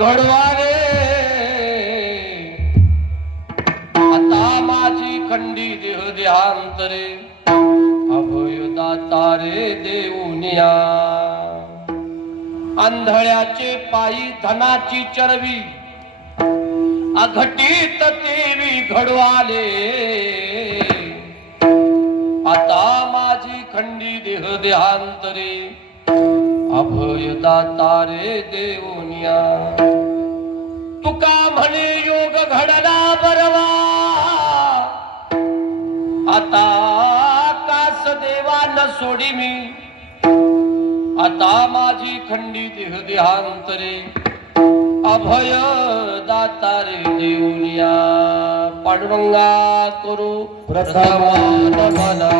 घडवारे आता माझी खंडी देह देहांतरे अभय दातारे देऊनिया आंधळ्याचे पायी धनाची चरवी अघटित देवी घडवाले आता माझी खंडी देह देहांतरे अभय दातारे देऊनिया तुका म्हणे योग घडला बरवा आता कास देवा न सोडी मी आता माझी खंडी देह देहांतरे अभय दातारे देऊनिया पांडुरंगा करू प्रथमान मला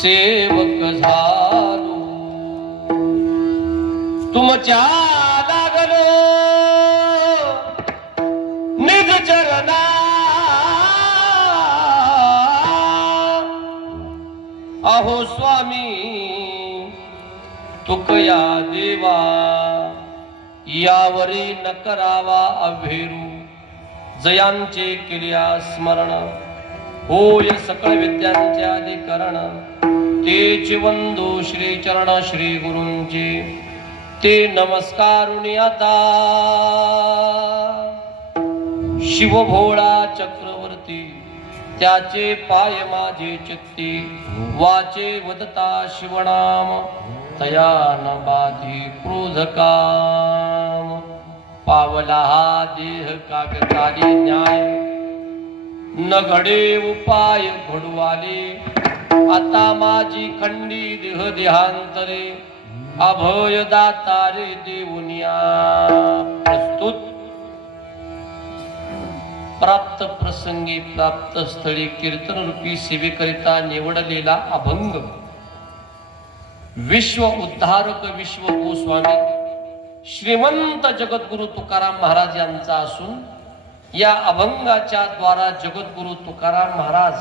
सेवक झालो तुमच्या लागलो निज चरणा अहो स्वामी तुकया देवा यावरी न करावा अभेरू जयांचे केल्या स्मरण होय सकळ विद्यांचे अधिकरण तेच वंदो श्री चरण श्री गुरूंचे ते नमस्कारुणी आता शिव भोळा चक्रवर्ती त्याचे पाय माझे चित्ती वाचे वदता शिवनाम तया न बाधी क्रोध काम पावला हा देह कागदाली न्याय न घडे उपाय घडवाले आता माझी खंडी देह देहांतरे अभय दातारे देऊनिया प्रस्तुत प्राप्त प्रसंगी प्राप्त स्थळी कीर्तन रूपी सेवेकरिता निवडलेला अभंग विश्व उद्धारक विश्व गोस्वामी श्रीमंत जगद्गुरु तुकाराम महाराज यांचा असून या अभंगाच्या द्वारा जगद्गुरु तुकाराम महाराज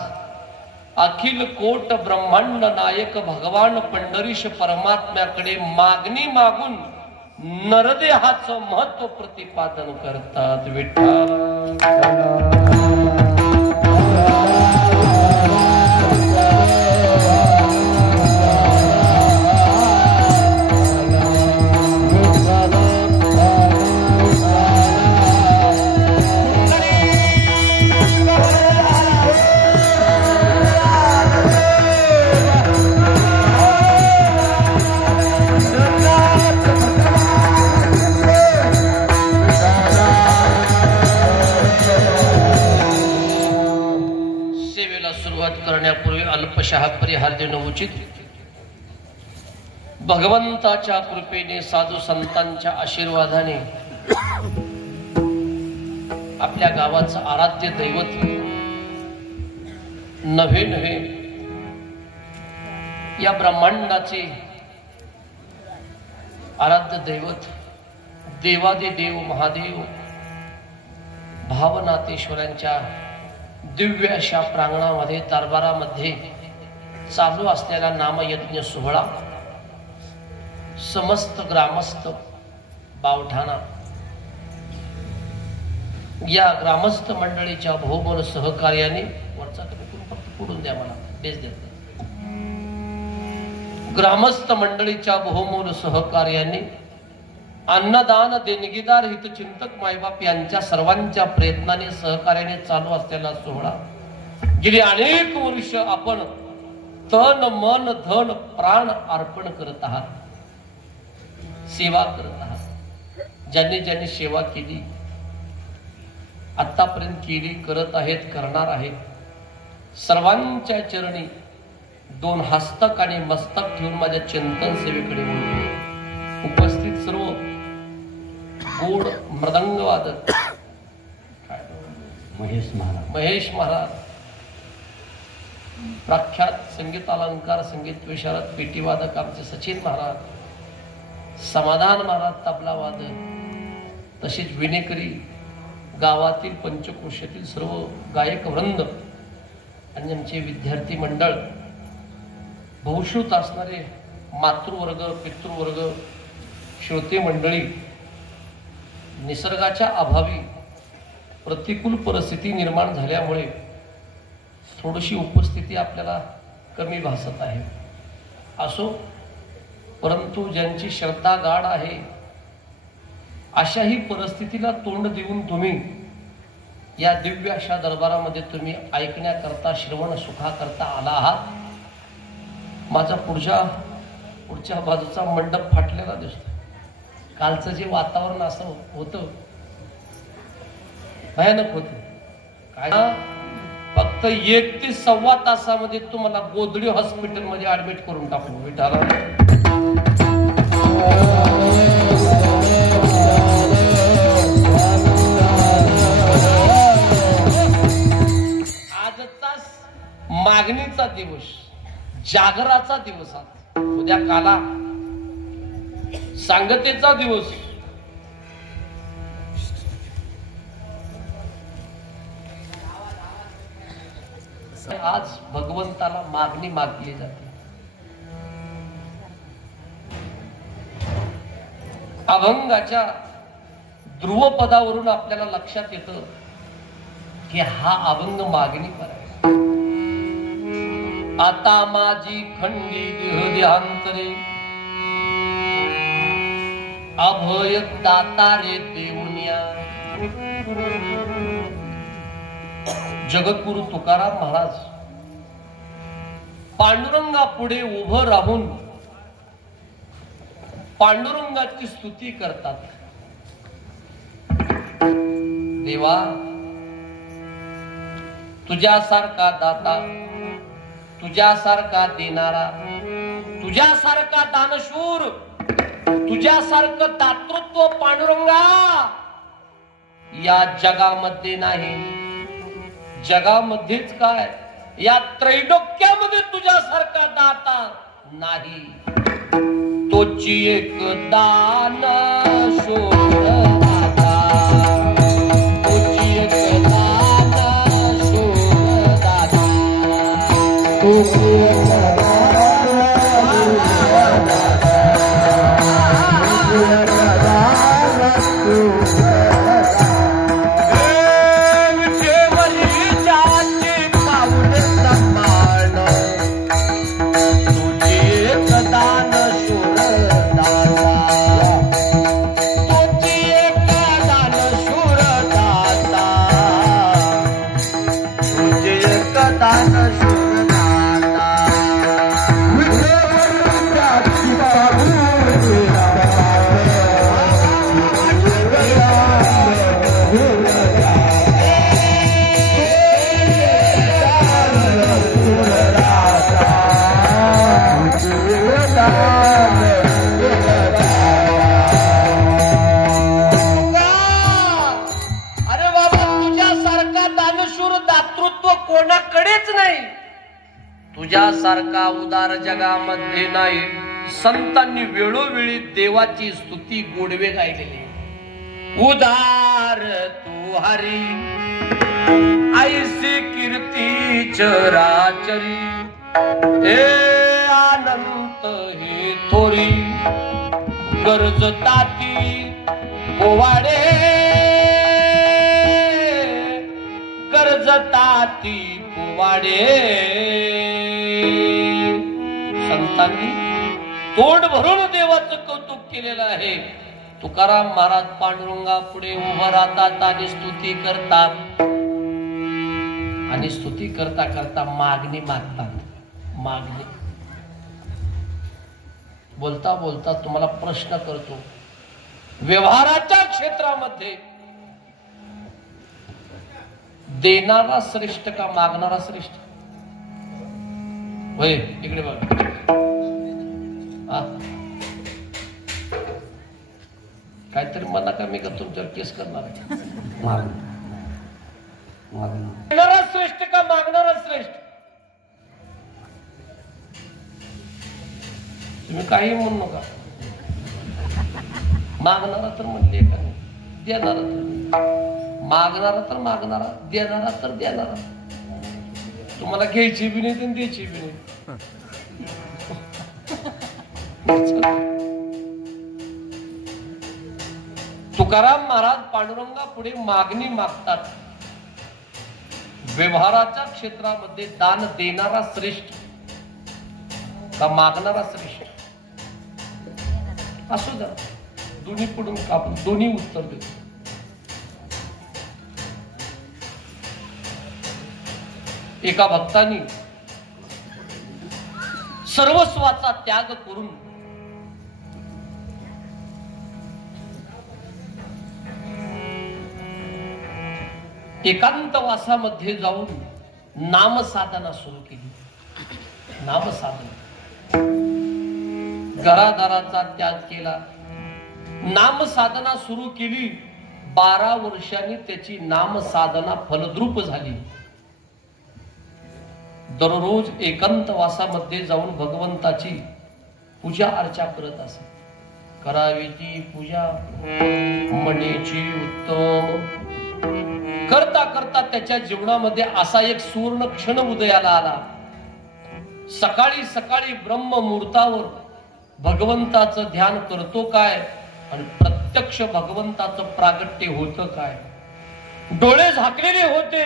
अखिल कोट ब्रह्मांड नायक भगवान पंढरीश परमात्म्याकडे मागणी मागून नरदेहाचं महत्व प्रतिपादन करतात. विठ्ठल करण्यापूर्वी अल्पशः परिहार देणं उचित. भगवंताच्या कृपेने साधू संतांच्या आशीर्वादाने आपल्या गावाचं आराध्य दैवत नव्हे या ब्रह्मांडाचे आराध्य दैवत देवादिदेव महादेव भावनाथेश्वरांच्या दिव्य अशा प्रांगणामध्ये दरबारामध्ये चालू असलेला नामयज्ञ सोहळा समस्त ग्रामस्थ बावठाणा या ग्रामस्थ मंडळीच्या बहुमोल सहकार्याने वरचा फक्त पुढून द्या मला बेस देत ग्रामस्थ मंडळीच्या बहुमोल सहकार्याने अन्नदान देणगीदार हितचिंतक मायबाप यांच्या सर्वांच्या प्रयत्नाने सहकार्याने चालू असलेला सोहळा गेली अनेक वर्ष आपण तन मन धन प्राण अर्पण करत आहात, सेवा करत आहात. ज्यांनी ज्यांनी सेवा केली आतापर्यंत केली करत आहेत करणार आहेत सर्वांच्या चरणी दोन हस्तक आणि मस्तक ठेवून माझ्या चिंतन सेवेकडे बोलतो. उपस्थित सर्व गोड मृदंग वादक महेश महाराज, प्रख्यात संगीत अलंकार संगीत विशारद पेटी वादक आमचे सचिन महाराज, समाधान महाराज तबला वादक, तसेच विनेकरी गावातील पंचक्रोशातील सर्व गायक वृंद आणि आमचे विद्यार्थी मंडळ, बहुश्रुत असणारे मातृवर्ग पितृवर्ग श्रोते मंडळी, निसर्गाच्या अभावी प्रतिकूल परिस्थिती निर्माण झाल्यामुळे थोडीशी उपस्थिती आपल्याला कमी भासत आहे. असो, परंतु ज्यांची श्रद्धा गाढ आहे अशाही परिस्थितीला तोंड देऊन तुम्ही या दिव्य अशा दरबारामध्ये तुम्ही ऐकण्याकरता श्रवण सुखाकरता आला आहात. माझा पुढच्या बाजूचा मंडप फाटलेला दिसतो. कालचं जे वातावरण असं होतं भयानक होत. काय फक्त 1 ते सव्वा तासामध्ये तुम्हाला गोदडी हॉस्पिटल मध्ये ऍडमिट करून टाकू. विठाला आजचा मागणीचा दिवस, जागराचा दिवस, उद्या काला सांगतेचा दिवस. आज भगवंताला मागणी मागली जाते. अभंगाच्या ध्रुवपदावरून आपल्याला लक्षात येतं की हा अभंग मागणी करायचा. आता माझी खंडी देहांतरे अभय दाता रे देऊनिया. जगद्गुरु तुकाराम महाराज पांडुरंगा पुढे उभं राहून पांडुरंगाची स्तुती करतात. देवा, तुझ्यासारखा दाता, तुझ्यासारखा देणारा, तुझ्यासारखा दानशूर, तुझ्यासारखं दातृत्व पांडुरंगा या जगामध्ये नाही. जगामध्येच काय या त्रैलोक्यामध्ये तुझ्यासारखा दाता नाही. तोची एक दानशूर दाता, तोची एक तुझ्यासारखा उदार जगामध्ये नाही. संतांनी वेळोवेळी देवाची स्तुती गोडवे गायलेली. उदार तू हरी ऐसी कीर्ती चराचरी, हे अनंत हे थोरी गरजताती पोवाडे, गरजताती पोवाडे. संतांनी तोंड भरून देवाचं कौतुक केलेलं आहे. तुकाराम महाराज पांडुरंगा पुढे उभं राहतात आणि स्तुती करतात. आणि स्तुती करता करता मागणी मागतात. मागणी बोलता बोलता तुम्हाला प्रश्न करतो, व्यवहाराच्या क्षेत्रामध्ये देणारा श्रेष्ठ का मागणारा श्रेष्ठ? होय, इकडे बघा. काहीतरी म्हणा का, मी का तुमच्यावर केस करणार आहे? देणारा श्रेष्ठ का मागणारा श्रेष्ठ? तुम्ही काही म्हणू नका. मागणारा तर म्हणले का नाही, देणारा तर मागणारा तर मागणारा, देणारा तर देणारा. तुम्हाला घ्यायची बी नाही आणि द्यायची बी नाही. तुकाराम महाराज पांडुरंगा पुढे मागणी मागतात. व्यवहाराच्या क्षेत्रामध्ये दान देणारा श्रेष्ठ का मागणारा श्रेष्ठ? असू द्या, दोन्ही पडून आपण दोन्ही उत्तर देतो. एका भक्तानी सर्वस्वाचा त्याग करून एकांतवासामध्ये जाऊन नामसाधना सुरू केली. नामसाधना, घरादाराचा त्याग केला, नामसाधना सुरू केली. 12 वर्षांनी त्याची नामसाधना फलद्रूप झाली. दररोज एकांतवासामध्ये जाऊन भगवंताची पूजा अर्चा करत असे. करावी ती पूजा म्हणेची उत्तम. करता करता त्याच्या जीवनामध्ये असा एक सुवर्ण क्षण उदयाला आला. सकाळी सकाळी ब्रह्म मुहूर्तावर भगवंताचं ध्यान करतो काय आणि प्रत्यक्ष भगवंताचं प्रागट्य होतं काय. डोळे झाकलेले होते.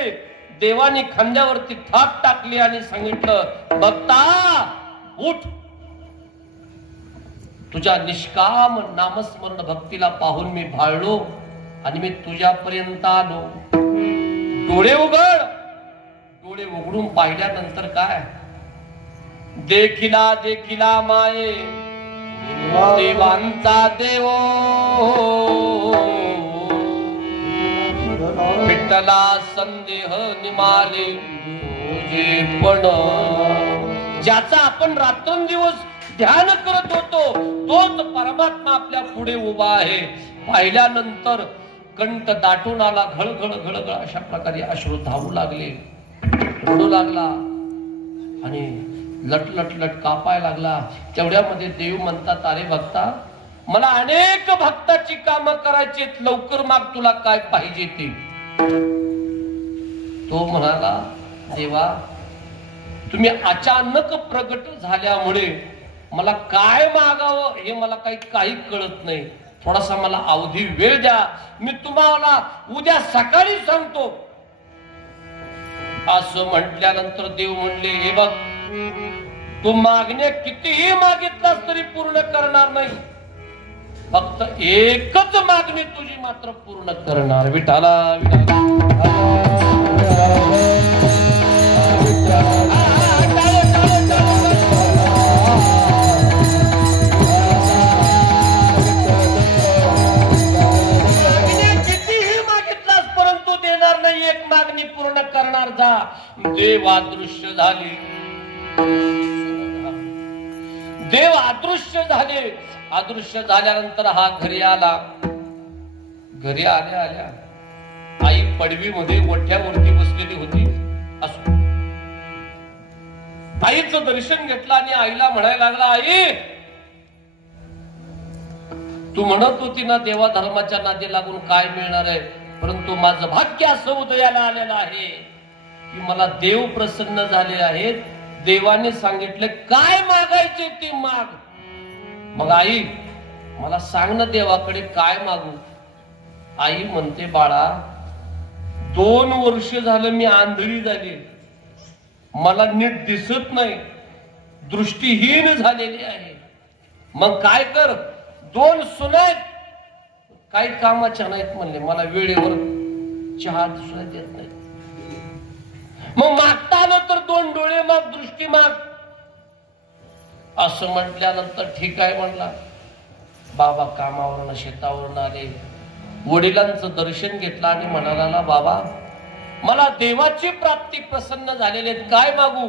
देवाने खांद्यावरती थाप टाकली आणि सांगितलं, भक्ता उठ. तुझ्या निष्काम नामस्मरण भक्तीला पाहून मी भाळलो आणि मी तुझ्यापर्यंत आलो. डोळे उघड. डोळे उघडून पाहिल्यानंतर काय, देखिला देखिला माये देवांचा देव, विठ्ठला संदेह निमाले तुझे पण. ज्याचा आपण रात्रंदिवस ध्यान करत होतो तोच परमात्मा आपल्या पुढे उभा आहे. पाहिल्यानंतर कंठ दाटून आला. घळघळ घळघळ अशा प्रकारे अश्रू धावू लागले. रडू लागला आणि लट लट लट कापाय लागला. तेवढ्यामध्ये देव म्हणतात, अरे भक्ता, मला अनेक भक्ताची कामं करायची, लवकर माग, तुला काय पाहिजे ते. तो म्हणाला, देवा तुम्ही अचानक प्रगट झाल्यामुळे मला काय मागावं हे मला काही कळत नाही. थोडासा मला अवधी वेळ द्या, मी तुम्हाला उद्या सकाळी सांगतो. असं म्हटल्यानंतर देव म्हणले, हे बघ, तू मागण्या कितीही मागितलास तरी पूर्ण करणार नाही. फक्त एकच मागणी तुझी मात्र पूर्ण करणार. विठाला कितीही मागितलास परंतु देणार नाही. एक मागणी पूर्ण करणार. जा. देव अदृश्य झाले. देव अदृश्य झाले. अदृश्य झाल्यानंतर हा घरी आला. घरी आल्या आल्या आई पडवीमध्ये गोठ्यावरती बसलेली होती. असो, आईचं दर्शन घेतलं आणि आईला म्हणायला लागला, आई, तू म्हणत होती ना देवा धर्माच्या नादी लागून काय मिळणार आहे, परंतु माझं भाग्य असं उदयाला आलेलं आहे की मला देव प्रसन्न झाले आहेत. देवाने सांगितलं काय मागायचे ते माग. मग आई मला सांग ना देवाकडे काय मागू. आई म्हणते, बाळा, 2 वर्ष झालं मी आंधळी झाली, मला नीट दिसत नाही, दृष्टीहीन झालेली आहे. मग काय कर, 2 सुना काही कामाच्या नाहीत म्हणले, मला वेळेवर चहा सुद्धा देत नाही. मग मागता आलं तर 2 डोळे माग, दृष्टी माग. असं म्हटल्यानंतर ठीक आहे म्हणला. बाबा कामावरून शेतावरून आले. वडिलांचं दर्शन घेतलं आणि म्हणाला, बाबा, मला देवाची प्राप्ती प्रसन्न झालेली आहेत, काय मागू.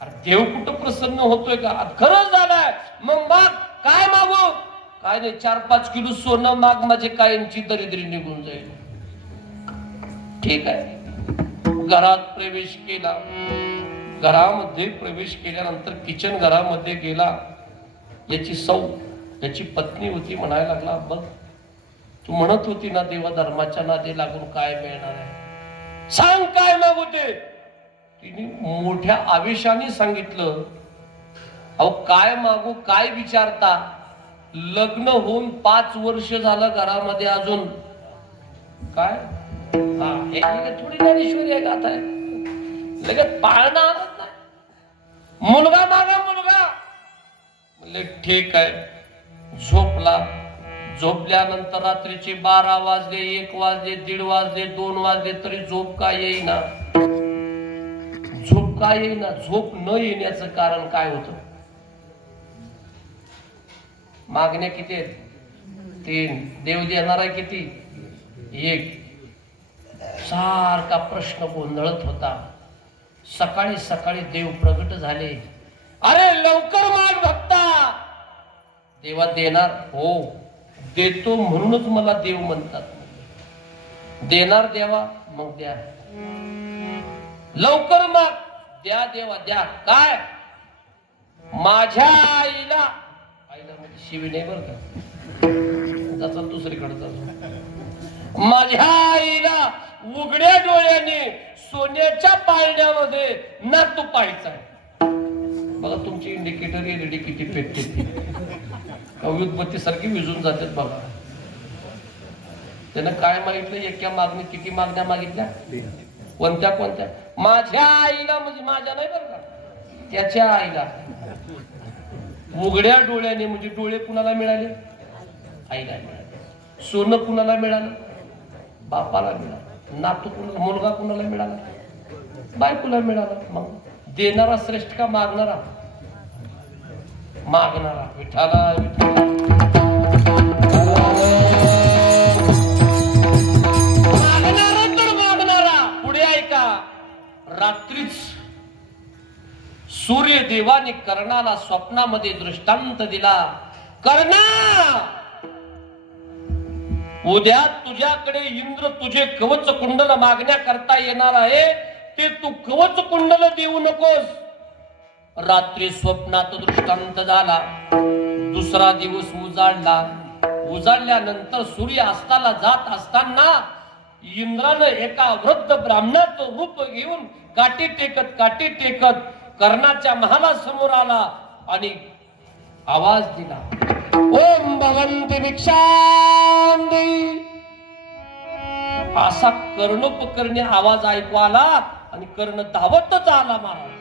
अरे देव कुठं प्रसन्न होतोय का, खरंच झालाय. मग माग, काय मागू. काय नाही, 4-5 किलो सोनं माग, माझे कायमची दरिद्री निघून जाईल. ठीक आहे. घरात प्रवेश केला. घरामध्ये प्रवेश केल्यानंतर किचन घरामध्ये गेला. याची सौ, याची पत्नी होती, म्हणायला लागला, बघ, तू म्हणत होती ना देवा धर्माच्या नादी लागून काय मिळणार आहे, सांग काय मागू ते. तिने मोठ्या आवेशाने सांगितलं, अहो काय मागू, काय विचारता, लग्न होऊन 5 वर्ष झालं घरामध्ये, अजून काय. थोडी ज्ञानेश्वरी आहे, गाथा आहे, लगेच पाळणा आणत नाही. मुलगा मागा, मुलगा. म्हणले ठीक आहे. झोपला. झोपल्यानंतर रात्रीचे 12 वाजले, 1 वाजले, 1:30 वाजले, 2 वाजले, तरी झोप का येईना. झोप का येईना. झोप न येण्याचं कारण काय होतं. मागण्या किती आहेत, 3. देव देणार आहे किती, 1. सारखा प्रश्न गोंधळत होता. सकाळी सकाळी देव प्रगट झाले. अरे लवकर माग भक्ता. देवा देणार, हो देतो, म्हणूनच मला देव म्हणतात. देणार देवा, मग द्या, लवकर माग, द्या देवा द्या. काय, माझ्या आईला, आईला म्हणजे शिवी नाही बरं का, त्याचा दुसरीकडे जातो. माझ्या आईला उघड्या डोळ्याने सोन्याच्या पाळण्यामध्ये नातू पाहायचा. बघा तुमची इंडिकेटर एलईडी किती पेटते, विद्युतबत्ती सारखी विजून जातात. बघा त्यानं काय मागितलं, एका मागणी किती मागण्या मागितल्या, कोणत्या कोणत्या. माझ्या आईला म्हणजे माझ्या नाही बरं का, त्याच्या आईला. उघड्या डोळ्याने म्हणजे डोळे कुणाला मिळाले, आईला मिळाले. सोनं कुणाला मिळालं, बापाला मिळालं. नातू कुणाला, मुलगा कुणाला मिळाला, बायकोला मिळाला. मग देणारा श्रेष्ठ का मागणारा, मागणारा. विठाला विठाला. मागणारा तर मागणारा. पुढे ऐका. रात्रीच सूर्यदेवाने कर्णाला स्वप्नामध्ये दृष्टांत दिला. कर्णा, उद्या तुझ्याकडे इंद्र तुझे कवच कुंडल मागण्या करता येणार आहे, ते तू कवच कुंडल देऊ नकोस. रात्री स्वप्नात दृष्टांत झाला. दुसरा दिवस उजाडला. उजाडल्यानंतर सूर्य अस्ताला जात असताना इंद्रानं एका वृद्ध ब्राह्मणाचं रूप घेऊन काठी टेकत कर्णाच्या महालासमोर आला आणि आवाज दिला, ओम भगवंती भिक्षां देहि. असा कर्णोपकर्णी आवाज ऐकू आला आणि कर्ण धावतच आला महाराज.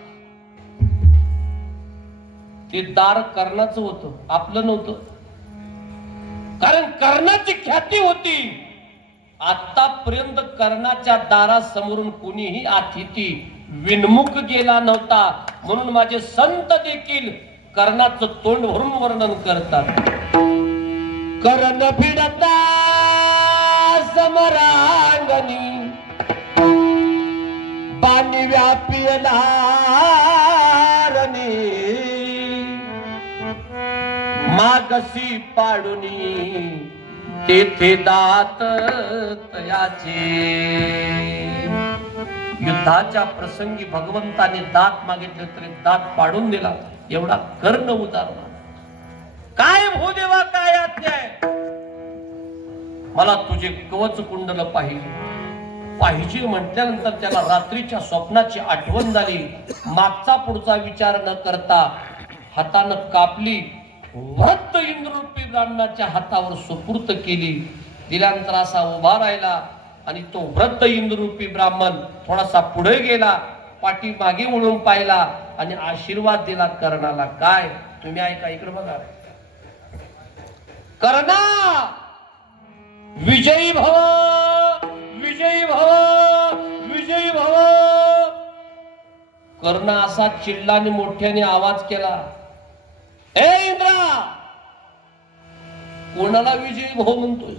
ते दार कर्णाचं होतं, आपलं नव्हतं. कारण कर्णाची ख्याती होती. आतापर्यंत कर्णाच्या दारासमोरून कुणीही अतिथी विनमुख गेला नव्हता. म्हणून माझे संत देखील कर्णाचं तोंड भरून वर्णन करतात. कर्ण भिडता समरांगणी पाणी व्यापियलारणी मागसी पाडुनी तेथे दात तयाचे. युद्धाच्या प्रसंगी भगवंताने दात मागितले तरी दात पाडून दिला. एवढा कर्ण उदाहरण. काय भूदेवा, काय आज्ञा आहे? मला तुझे कवच कुंडल पाहिजे म्हटल्यानंतर त्याला रात्रीच्या स्वप्नाची आठवण झाली. मागचा पुढचा विचार न करता हातानं कापली, वृत्त इंद्ररूपी ब्राह्मणाच्या हातावर सुपूर्त केली. दिल्यानंतर असा उभा राहिला आणि तो वृद्ध इंद्ररूपी ब्राह्मण थोडासा पुढे गेला, पाठी मागे वळून पाहिला आणि आशीर्वाद दिला कर्णाला. काय? तुम्ही ऐका, इकडे बघा. कर्णा विजयी भव, विजयी भव, विजयी भव. कर्ण असा चिल्लाने मोठ्याने आवाज केला, ए इंद्रा, कोणाला विजयी भाऊ म्हणतोस?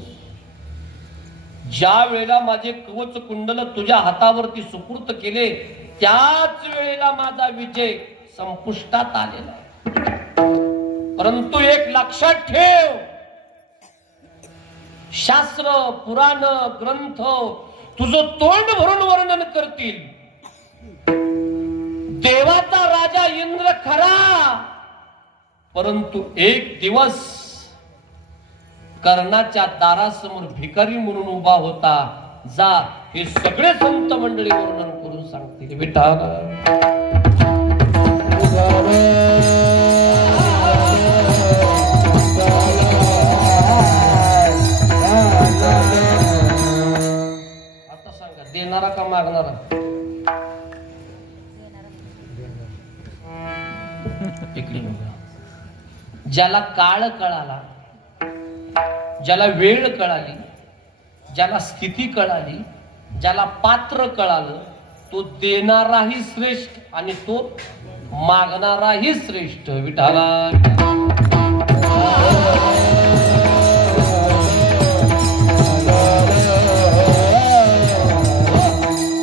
ज्या वेळेला माझे कवच कुंडल तुझ्या हातावरती सुपूर्त केले त्याच वेळेला माझा विजय संपुष्टात आलेला. परंतु एक लक्षात ठेव, शास्त्र पुराण ग्रंथ तुझं तोंड भरून वर्णन करतील. देवाचा राजा इंद्र खरा, परंतु एक दिवस कर्णाच्या दारासमोर भिकारी म्हणून उभा होता. जा, हे सगळे संत मंडळी वर्णन करून सांगतील. विठाल आता सांगा, देणारा का मागणारा? इकडे ज्याला काळ कळाला, ज्याला वेळ कळाली, ज्याला स्थिती कळाली, ज्याला पात्र कळालं, तो देणाराही श्रेष्ठ आणि तो मागणाराही श्रेष्ठ. विठाला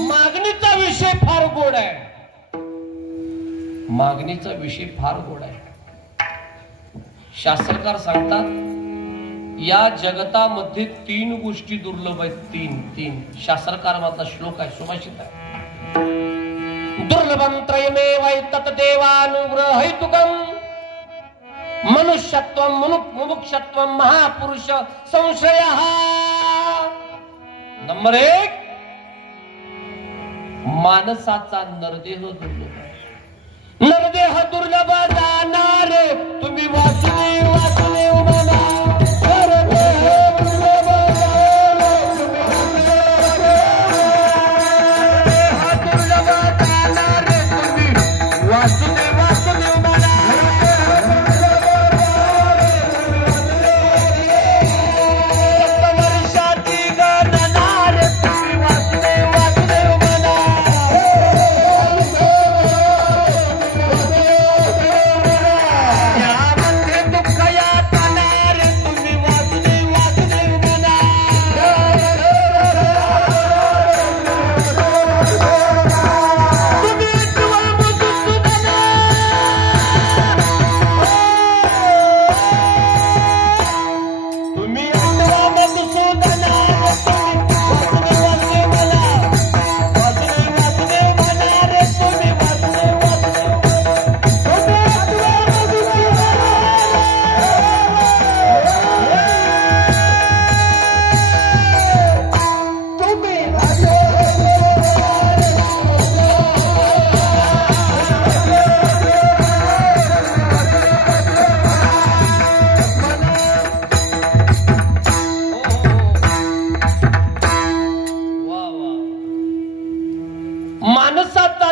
मागणीचा विषय फार गोड आहे. मागणीचा विषय फार गोड आहे. शास्त्रकार सांगतात या जगतामध्ये 3 गोष्टी दुर्लभ आहेत. तीन शास्त्रकार मधला श्लोक आहे, सुभाषित आहे. दुर्लभं त्रयमेव तत् देवानुग्रह हेतुकं मनुष्यत्वं मुमुक्षत्वं महापुरुष संश्रयः. नंबर 1, मानसाचा नरदेह दुर्लभ. नरदेह दुर्लभ जाणार तुम्ही वासुदेव वासुदेव म्हणा.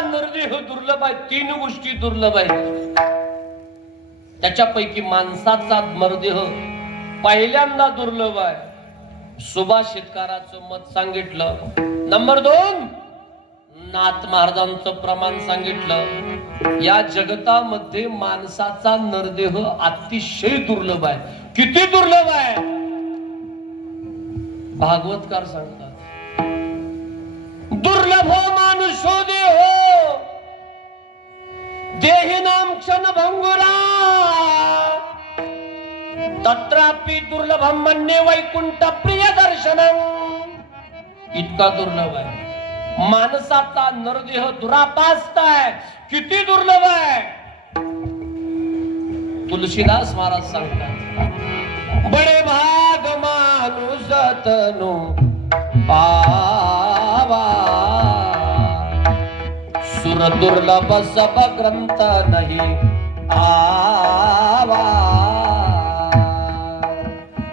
नरदेह दुर्लभ आहे. 3 गोष्टी दुर्लभ आहेत. त्याच्यापैकी माणसाचा नरदेह पहिल्यांदा दुर्लभ आहे. सुभाषितकाराचं मत सांगितलं. नंबर 2 नाथ महाराजांचं प्रमाण सांगितलं. या जगतामध्ये माणसाचा नरदेह अतिशय दुर्लभ आहे. किती दुर्लभ आहे? भागवतकार सांगतात, दुर्लभो मानुषो देहो देहिनाम क्षणभंगुरा तत्रापि दुर्लभम मन्ये वैकुंठ प्रिय दर्शनम. इतका दुर्लभ आहे माणसाचा नरदेह. दुरापास्त आहे. किती दुर्लभ आहे? तुलसीदास महाराज सांगतात, बडे भाग मानुष तनु पावा सुर दुर्लभ सब ग्रंथ नहीं आवा.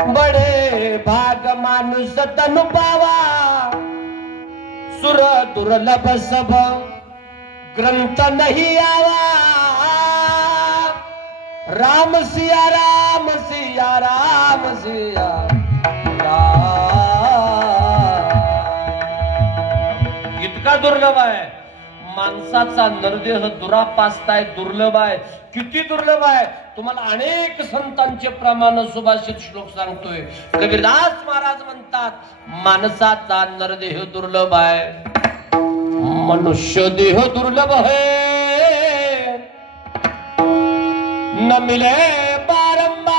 बड़े भाग मानुष तनु पावा सुर दुर्लभ सब ग्रंथ नहीं आवा. राम सिया राम सिया राम सिया राम. इतका दुर्लभ आहे माणसाचा नरदेह. दुरापास्त आहे, दुर्लभ आहे. किती दुर्लभ आहे? तुम्हाला अनेक संतांचे प्रमाण सुभाषित श्लोक सांगतोय. कबीरदास महाराज म्हणतात, माणसाचा नरदेह दुर्लभ आहे. मनुष्य देह दुर्लभ है न मिले बारंबार.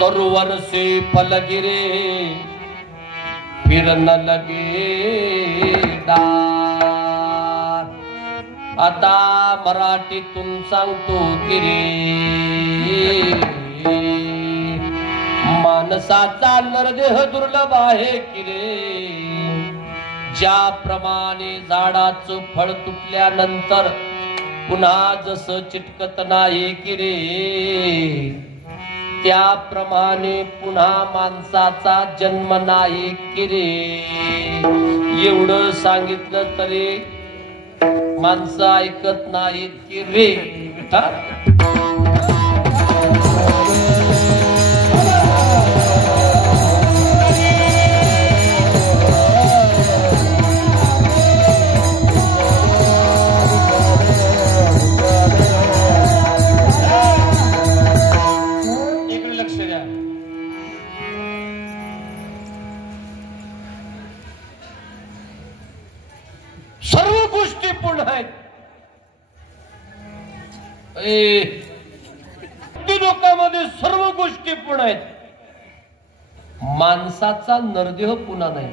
तरुवर से फल गिरे फिर न लगे दार. आता मराठीतून सांगतो की रे माणसाचा नरदेह दुर्लभ आहे की रे. ज्याप्रमाणे झाडाचं फळ तुटल्यानंतर पुन्हा जसं चिटकत नाही की रे, त्याप्रमाणे पुन्हा माणसाचा जन्म नाही की रे. एवढं सांगितलं तरी माणसं ऐकत नाहीत की रे. सर्व गोष्टी पूर्ण आहेत. लोकांमध्ये सर्व गोष्टी पूर्ण आहेत. माणसाचा नरदेह पुन्हा नाही.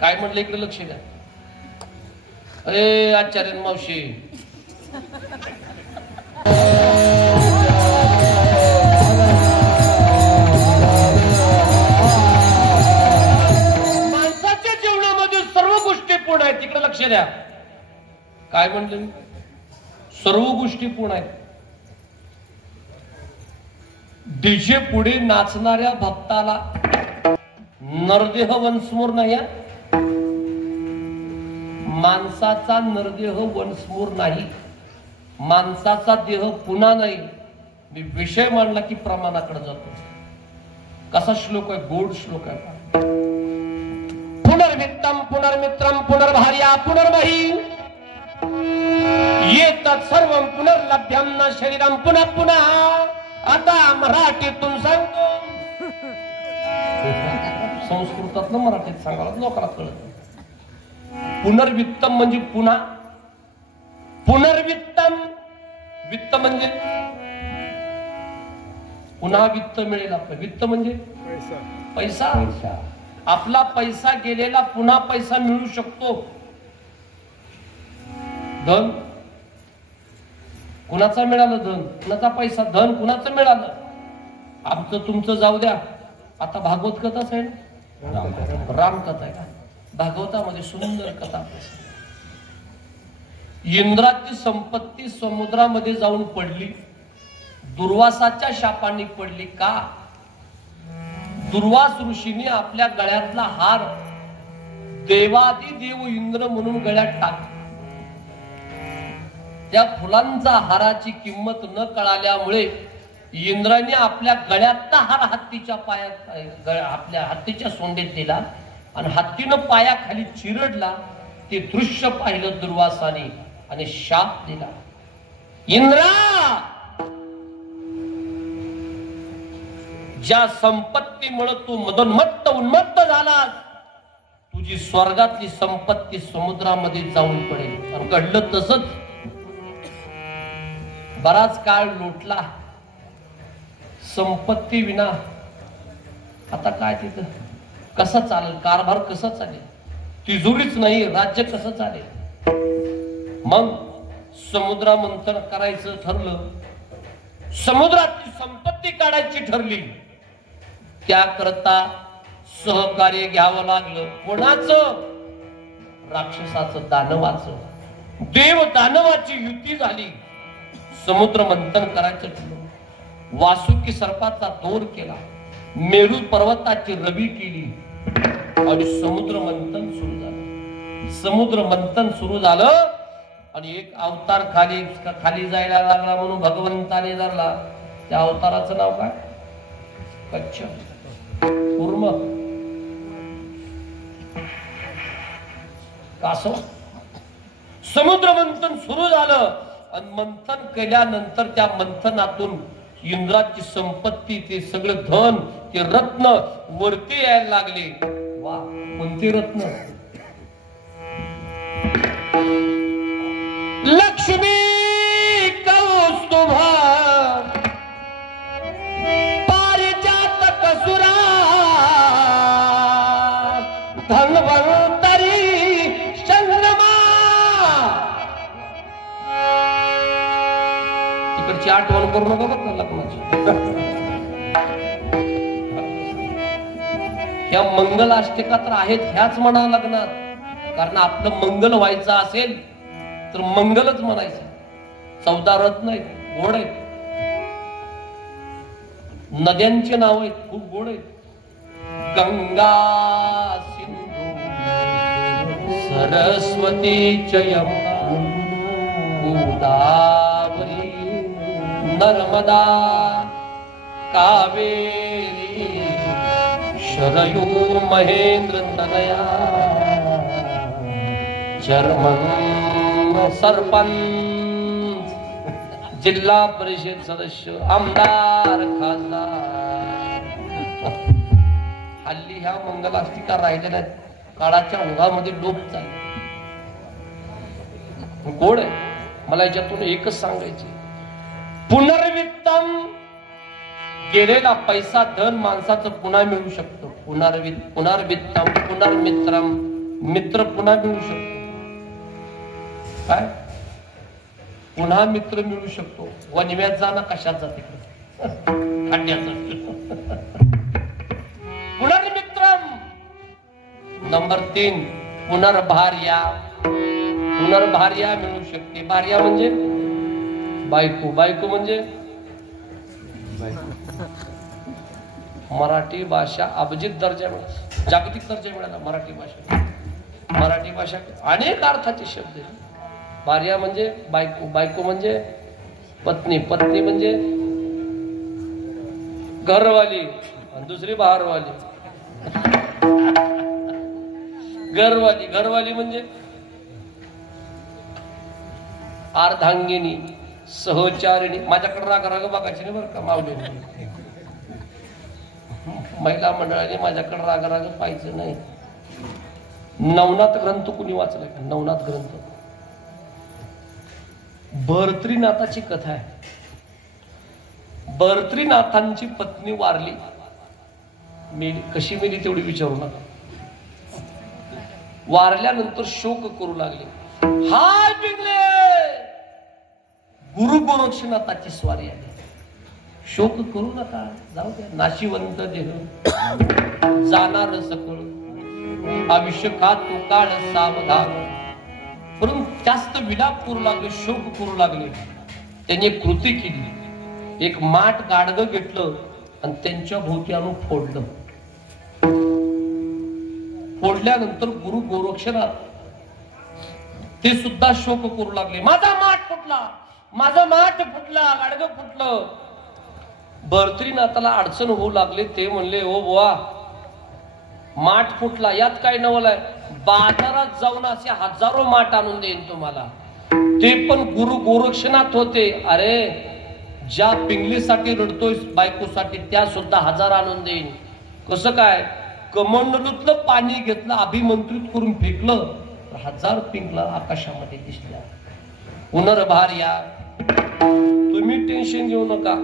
काय म्हटलं इकडे लक्ष द्या. अरे आचार्य मावशी, माणसाच्या जीवनामध्ये सर्व गोष्टी पूर्ण आहेत. तिकडे लक्ष द्या. काय म्हणलं? सर्व गोष्टी पूर्ण आहेत. डीजे पुढे नाचणाऱ्या भक्ताला नरदेह वंशमूर नाही. माणसाचा नरदेह वंशमूर नाही. माणसाचा देह पुन्हा नाही. मी विषय मांडला की प्रमाणाकडे जातो. कसा श्लोक आहे? गोड श्लोक आहे. पुनर्वित्तम पुनर्मित्रम पुनर्भार्या पुनर्मही ये तत्सर्वं पुनर्लभ्यम न शरीरम पुनः पुनः. आता मराठीतून सांगतो. संस्कृतात मराठीत सांगावं लोकांना कळत. पुनर्वित्तम म्हणजे पुन्हा. पुनर्वित्तम, वित्त म्हणजे पुन्हा वित्त मिळेल. आपलं वित्त म्हणजे पैसा. आपला पैसा गेलेला पुन्हा पैसा मिळू शकतो. धन कुणाचा मिळालं? धन कुणाचा? पैसा. धन कुणाचं मिळालं? आमचं तुमचं जाऊ द्या. आता भागवत कथाच आहे ना, रामकथा आहे. भागवतामध्ये सुंदर कथा. इंद्राची संपत्ती समुद्रामध्ये जाऊन पडली. दुर्वासाच्या शापाने पडली. का? दुर्वास ऋषीने आपल्या गळ्यातला हार देवादिदेव इंद्र म्हणून गळ्यात टाक. त्या फुलांचा हाराची किंमत न कळाल्यामुळे इंद्राने आपल्या गळ्यातला हार हत्तीच्या पायात आपल्या हत्तीच्या सोंडेत दिला आणि हत्तीनं पायाखाली चिरडला. ते दृश्य पाहिलं दुर्वासाने आणि शाप दिला. इंद्रा, ज्या संपत्तीमुळे तू मदोन्मत्त उन्मत्त झालास, तुझी स्वर्गातली संपत्ती समुद्रामध्ये जाऊन पडेल. आणि घडलं तसंच. बराच काळ लोटला संपत्ती विना. आता काय तिथं कसं चालेल, कारभार कसा चालेल, तिजोरीच नाही, राज्य कसं चालेल. मग समुद्रा मंथन करायचं ठरलं. समुद्रातली संपत्ती काढायची ठरली. त्याकरता सहकार्य घ्यावं लागलं. कोणाचं? राक्षसाचं, दानवाचं. देव दानवाची युती झाली. समुद्र मंथन करायचं ठरलं. वासुकी सर्पाचा दोर केला. मेरू पर्वताची रवी केली आणि समुद्र मंथन सुरू झालं. समुद्र मंथन सुरू झालं आणि एक अवतार खाली जायला लागला म्हणून भगवंताने धरला. त्या अवताराचं नाव काय? कच्छ कूर्म कासव. समुद्र मंथन सुरू झालं आणि मंथन केल्यानंतर त्या मंथनातून इंद्राची संपत्ती, ते सगळं धन, ते रत्न वरती यायला लागले. वा, कोणते रत्न? लक्ष्मी कौस्तुभ पारिजात कसुरा धन्वंतरी चंद्रमा. तिकडची आठवण करू नका बघ लग्नाची. ह्या मंगलाष्टका तर आहेत, ह्याच म्हणा लग्नात. कारण आपलं मंगल व्हायचं असेल तर मंगलच म्हणायचं. 14 रत्न आहेत, गोड आहेत. नद्यांचे नाव आहेत, खूप गोड आहेत. गंगा, सिंधू, सरस्वती च यमुना, गोदावरी, नर्मदा, कावेरी, शरयू, महेंद्र तनया, चर्मन, सरपंच, जिल्हा परिषद सदस्य, आमदार, खासदार. हल्ली ह्या मंगलाष्टिका राहिल्या नाहीत. काळाच्या ओघामध्ये डोब चालली. गोड आहे. मला याच्यातून एकच सांगायचे, पुनर्वित्तम. गेलेला पैसा, धन माणसाचं पुन्हा मिळू शकतो. पुनर्वित्तम, पुनर्मित्रम, मित्र पुन्हा मिळू शकतो. काय? पुन्हा मित्र मिळू शकतो. वनव्यात जाणं कशात जाते? खड्ड्याचा. पुनर्मित्रम. नंबर 3, पुनर्भार्या. पुनर्भार्या मिळू शकते. भार्या म्हणजे बायको. बायको म्हणजे मराठी भाषा अभिजित दर्जा मिळाला, जागतिक दर्जा मिळाला मराठी भाषा. मराठी भाषा अनेक अर्थाचे शब्द आहेत. भार्या म्हणजे बायको, बायको म्हणजे पत्नी, पत्नी म्हणजे घरवाली, आणि दुसरी बाहेरवाली. घरवाली, घरवाली म्हणजे अर्धांगिनी, सहचारिणी. माझ्याकडे राग बघायची नाही बरं का मावली. महिला मंडळाने माझ्याकडे राग पाहायचं नाही. नवनाथ ग्रंथ कुणी वाचलाय का? नवनाथ ग्रंथ. भर्तृनाथाची कथा आहे. भर्तृनाथांची पत्नी वारली. मेली. कशी मेली तेवढी विचारू नका. वारल्यानंतर शोक करू लागले. हाय बिगले, गुरु गोरक्षनाथाची स्वारी आली. शोक करू नका, जाऊ द्या. नाशिवंत देह, जाणार सकळ, आयुष्य खातो काळ सावधान. परंतु जास्त विलाप करू लागले, शोक करू लागले. त्यांनी एक कृती केली. एक माठ गाडगं घेतलं आणि त्यांच्या भोवती आणून फोडलं. फोडल्यानंतर गुरु गोरक्षनाथ ते सुद्धा शोक करू लागले. माझा माठ फुटला, माझं माठ फुटला, गाडगं फुटलं. भर्तृनाथाला अडचण होऊ लागले. ते म्हणले, ओ बुवा, माठ फुटला यात काय नवल आहे? बाजारात जाऊन असे हजारो माठ आणून देईन तुम्हाला. ते पण गुरु गोरक्षनाथ होते. अरे, ज्या पिंगलीसाठी रडतोय बायकोसाठी त्या सुद्धा 1000 आणून देईन. कसं काय? कमंडलूतलं पाणी घेतलं, अभिमंत्रित करून फेकलं, 1000 पिंगला आकाशामध्ये दिसल्या. पुनर्भार या, तुम्ही टेन्शन घेऊ नका.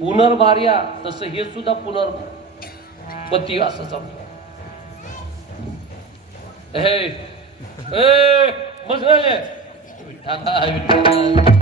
पुनर्भार या, तसं हे सुद्धा पुनर्पती असं जमलं. हे बस झाले. विठ्ठल विठ्ठल